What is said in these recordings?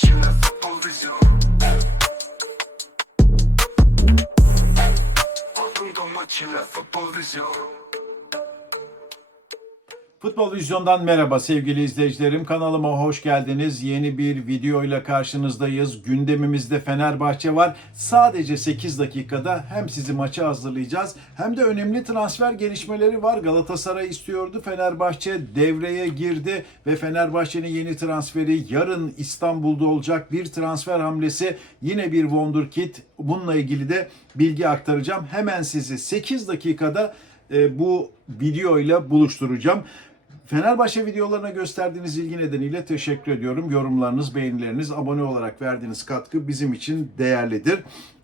Причина заповзю Потом дома чина заповзю Futbol Vizyon'dan merhaba sevgili izleyicilerim. Kanalıma hoş geldiniz. Yeni bir video ile karşınızdayız. Gündemimizde Fenerbahçe var. Sadece 8 dakikada hem sizi maça hazırlayacağız hem de önemli transfer gelişmeleri var. Galatasaray istiyordu. Fenerbahçe devreye girdi ve Fenerbahçe'nin yeni transferi yarın İstanbul'da olacak bir transfer hamlesi. Yine bir wonderkid. Bununla ilgili de bilgi aktaracağım. Hemen sizi 8 dakikada e, bu video ile buluşturacağım. Fenerbahçe videolarına gösterdiğiniz ilgi nedeniyle teşekkür ediyorum. Yorumlarınız, beğenileriniz, abone olarak verdiğiniz katkı bizim için değerlidir.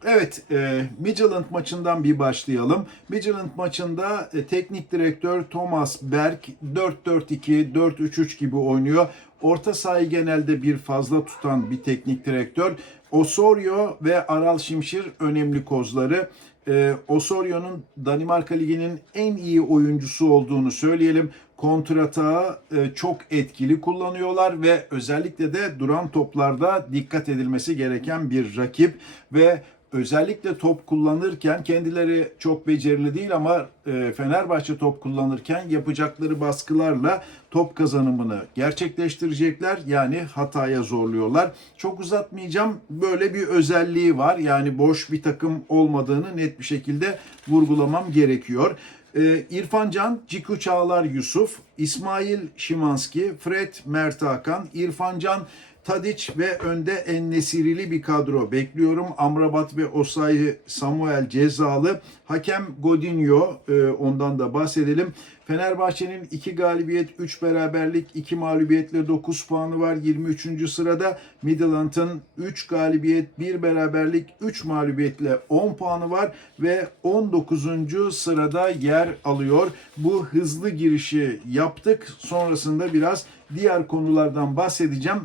Evet, e, Midtjylland maçından bir başlayalım. Midtjylland maçında e, teknik direktör Thomas Berg 4-4-2, 4-3-3 gibi oynuyor. Orta sahayı genelde bir fazla tutan bir teknik direktör. Osorio ve Aral Şimşir önemli kozları. Ee, Osorio'nun Danimarka Ligi'nin en iyi oyuncusu olduğunu söyleyelim. Kontratağı e, çok etkili kullanıyorlar ve özellikle de duran toplarda dikkat edilmesi gereken bir rakip ve özellikle top kullanırken kendileri çok becerili değil ama e, Fenerbahçe top kullanırken yapacakları baskılarla top kazanımını gerçekleştirecekler. Yani hataya zorluyorlar. Çok uzatmayacağım. Böyle bir özelliği var. Yani boş bir takım olmadığını net bir şekilde vurgulamam gerekiyor. Ee, İrfan Can, Ciku Çağlar Yusuf, İsmail Şimanski, Fred Mert Hakan, İrfan Can Tadic ve önde Ennesirili bir kadro bekliyorum. Amrabat ve Osayi Samuel cezalı. Hakem Godinho e, ondan da bahsedelim. Fenerbahçe'nin 2 galibiyet, 3 beraberlik, 2 mağlubiyetle 9 puanı var. 23. sırada Midland'ın 3 galibiyet, 1 beraberlik, 3 mağlubiyetle 10 puanı var ve 19. sırada yer alıyor. Bu hızlı girişi yaptık. Sonrasında biraz diğer konulardan bahsedeceğim.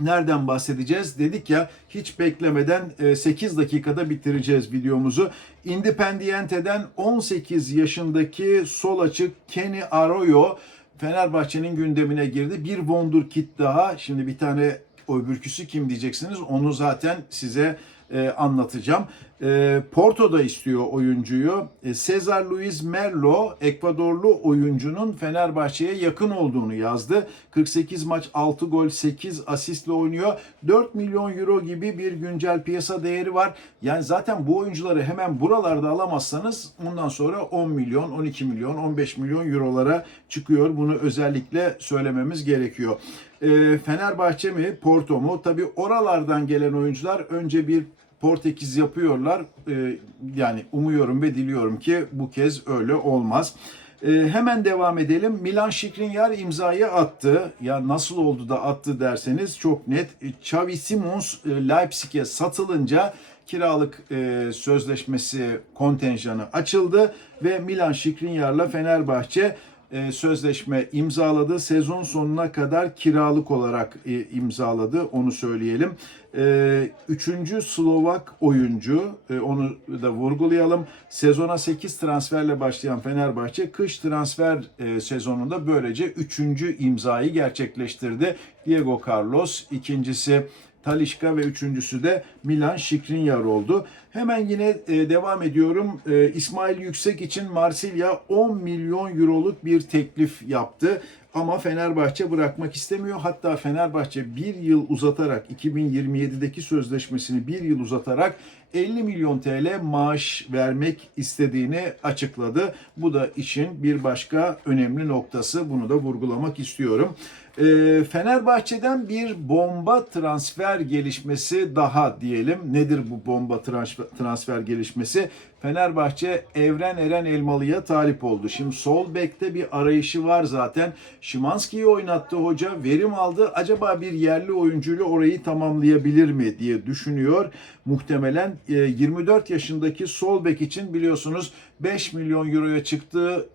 Nereden bahsedeceğiz? Dedik ya hiç beklemeden e, 8 dakikada bitireceğiz videomuzu. Independiente'den 18 yaşındaki sol açık Kenny Arroyo Fenerbahçe'nin gündemine girdi. Bir wonderkid daha. Şimdi bir tane öbürküsü kim diyeceksiniz. Onu zaten size e, anlatacağım. E, Porto da istiyor oyuncuyu. E, Cesar Luis Merlo, Ekvadorlu oyuncunun Fenerbahçe'ye yakın olduğunu yazdı. 48 maç 6 gol 8 asistle oynuyor. 4 milyon euro gibi bir güncel piyasa değeri var. Yani zaten bu oyuncuları hemen buralarda alamazsanız bundan sonra 10 milyon, 12 milyon, 15 milyon eurolara çıkıyor. Bunu özellikle söylememiz gerekiyor. E, Fenerbahçe mi, Porto mu? Tabii oralardan gelen oyuncular önce bir Portekiz yapıyorlar. Ee, yani umuyorum ve diliyorum ki bu kez öyle olmaz. Ee, hemen devam edelim. Milan Skriniar imzayı attı. Ya nasıl oldu da attı derseniz çok net. Xavi Simons e, Leipzig'e satılınca kiralık e, sözleşmesi kontenjanı açıldı ve Milan Skriniar'la Fenerbahçe e, sözleşme imzaladı. Sezon sonuna kadar kiralık olarak e, imzaladı. Onu söyleyelim. E, üçüncü Slovak oyuncu. e, onu da vurgulayalım. Sezona 8 transferle başlayan Fenerbahçe kış transfer e, sezonunda böylece üçüncü imzayı gerçekleştirdi. Diego Carlos ikincisi Talişka ve üçüncüsü de Milan Skriniar oldu. Hemen yine e, devam ediyorum. E, İsmail Yüksek için Marsilya 10 milyon euroluk bir teklif yaptı. Ama Fenerbahçe bırakmak istemiyor. Hatta Fenerbahçe bir yıl uzatarak 2027'deki sözleşmesini bir yıl uzatarak 50 milyon TL maaş vermek istediğini açıkladı. Bu da işin bir başka önemli noktası. Bunu da vurgulamak istiyorum. E, Fenerbahçe'den bir bomba transfer gelişmesi daha diyelim. Nedir bu bomba transfer, transfer gelişmesi? Fenerbahçe Evren Eren Elmalı'ya talip oldu. Şimdi sol bekte bir arayışı var zaten. Şimanski'yi oynattı hoca, verim aldı. Acaba bir yerli oyuncuyla orayı tamamlayabilir mi diye düşünüyor. Muhtemelen e, 24 yaşındaki sol bek için biliyorsunuz 5 milyon euroya çıktığı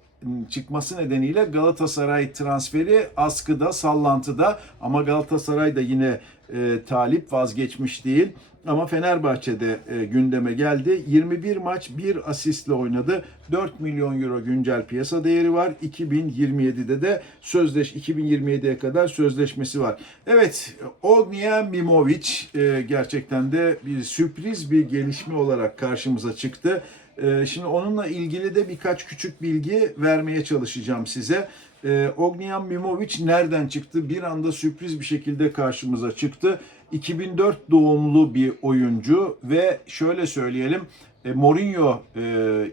çıkması nedeniyle Galatasaray transferi askıda, sallantıda ama Galatasaray da yine e, talip vazgeçmiş değil. Ama Fenerbahçe'de e, gündeme geldi. 21 maç 1 asistle oynadı. 4 milyon euro güncel piyasa değeri var. 2027'de de sözleş 2027'ye kadar sözleşmesi var. Evet, Ognjen Mimovic e, gerçekten de bir sürpriz bir gelişme olarak karşımıza çıktı. Ee, Şimdi onunla ilgili de birkaç küçük bilgi vermeye çalışacağım size. Ee, Ognjan Mimovic nereden çıktı? Bir anda sürpriz bir şekilde karşımıza çıktı. 2004 doğumlu bir oyuncu ve şöyle söyleyelim e, Mourinho e,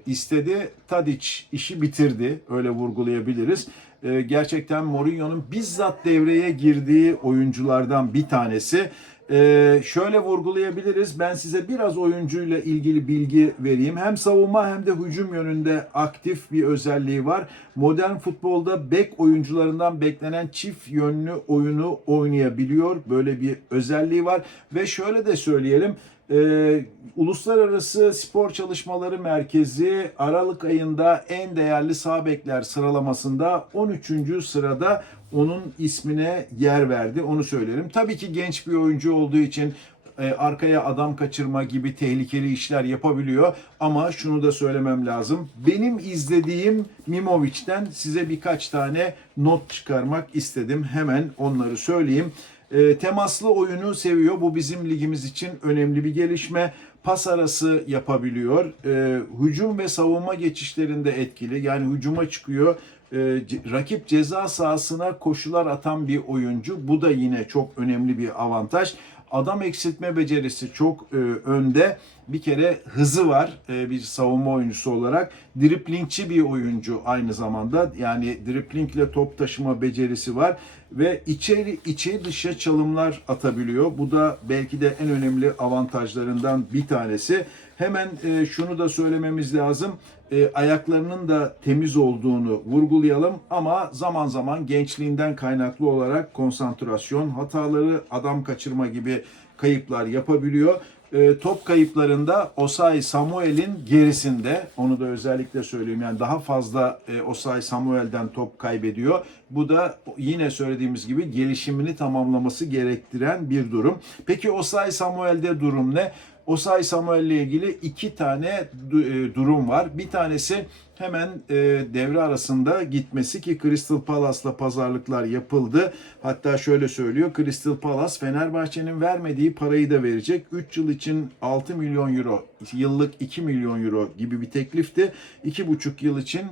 istedi, Tadic işi bitirdi. Öyle vurgulayabiliriz. E, gerçekten Mourinho'nun bizzat devreye girdiği oyunculardan bir tanesi. E, şöyle vurgulayabiliriz. Ben size biraz oyuncuyla ilgili bilgi vereyim. Hem savunma hem de hücum yönünde aktif bir özelliği var. Modern futbolda bek oyuncularından beklenen çift yönlü oyunu oynayabiliyor. Böyle bir özelliği var. Ve şöyle de söyleyelim. Ee, Uluslararası Spor Çalışmaları Merkezi Aralık ayında en değerli sağ sıralamasında 13. sırada onun ismine yer verdi. Onu söylerim. Tabii ki genç bir oyuncu olduğu için e, arkaya adam kaçırma gibi tehlikeli işler yapabiliyor. Ama şunu da söylemem lazım. Benim izlediğim Mimovic'ten size birkaç tane not çıkarmak istedim. Hemen onları söyleyeyim. E, temaslı oyunu seviyor. Bu bizim ligimiz için önemli bir gelişme. Pas arası yapabiliyor. E, hücum ve savunma geçişlerinde etkili. Yani hücuma çıkıyor. E, rakip ceza sahasına koşular atan bir oyuncu. Bu da yine çok önemli bir avantaj. Adam eksiltme becerisi çok e, önde. Bir kere hızı var e, bir savunma oyuncusu olarak. Driplingçi bir oyuncu aynı zamanda. Yani driplingle top taşıma becerisi var ve içeri içe dışa çalımlar atabiliyor. Bu da belki de en önemli avantajlarından bir tanesi. Hemen e, şunu da söylememiz lazım. E, ayaklarının da temiz olduğunu vurgulayalım ama zaman zaman gençliğinden kaynaklı olarak konsantrasyon hataları, adam kaçırma gibi kayıplar yapabiliyor. E, top kayıplarında Osay Samuel'in gerisinde onu da özellikle söyleyeyim yani daha fazla e, Osay Samuel'den top kaybediyor. Bu da yine söylediğimiz gibi gelişimini tamamlaması gerektiren bir durum. Peki Osay Samuel'de durum ne? Osay Samuel ile ilgili iki tane e, durum var. Bir tanesi hemen e, devre arasında gitmesi ki Crystal Palace'la pazarlıklar yapıldı. Hatta şöyle söylüyor. Crystal Palace Fenerbahçe'nin vermediği parayı da verecek. 3 yıl için 6 milyon euro, yıllık 2 milyon euro gibi bir teklifti. 2,5 yıl için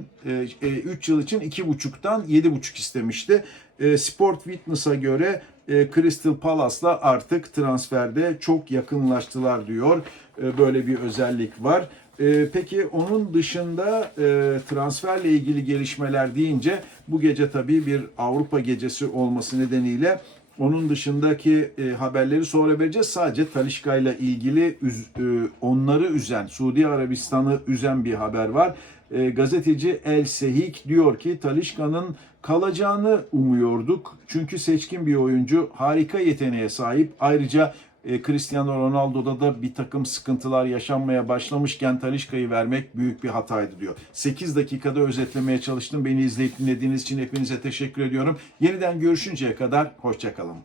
3 yıl için 2,5'tan 7,5 istemişti. E, Sport Witness'a göre e, Crystal Palace'la artık transferde çok yakınlaştılar diyor. E, Böyle bir özellik var. E, Peki onun dışında e, transferle ilgili gelişmeler deyince bu gece tabii bir Avrupa gecesi olması nedeniyle onun dışındaki e, haberleri sonra vereceğiz. Sadece Talişka ile ilgili üz- e, onları üzen, Suudi Arabistan'ı üzen bir haber var. E, gazeteci El Sehik diyor ki Talişka'nın kalacağını umuyorduk. Çünkü seçkin bir oyuncu, harika yeteneğe sahip. Ayrıca e, Cristiano Ronaldo'da da bir takım sıkıntılar yaşanmaya başlamışken Talişka'yı vermek büyük bir hataydı diyor. 8 dakikada özetlemeye çalıştım. Beni izleyip dinlediğiniz için hepinize teşekkür ediyorum. Yeniden görüşünceye kadar hoşçakalın.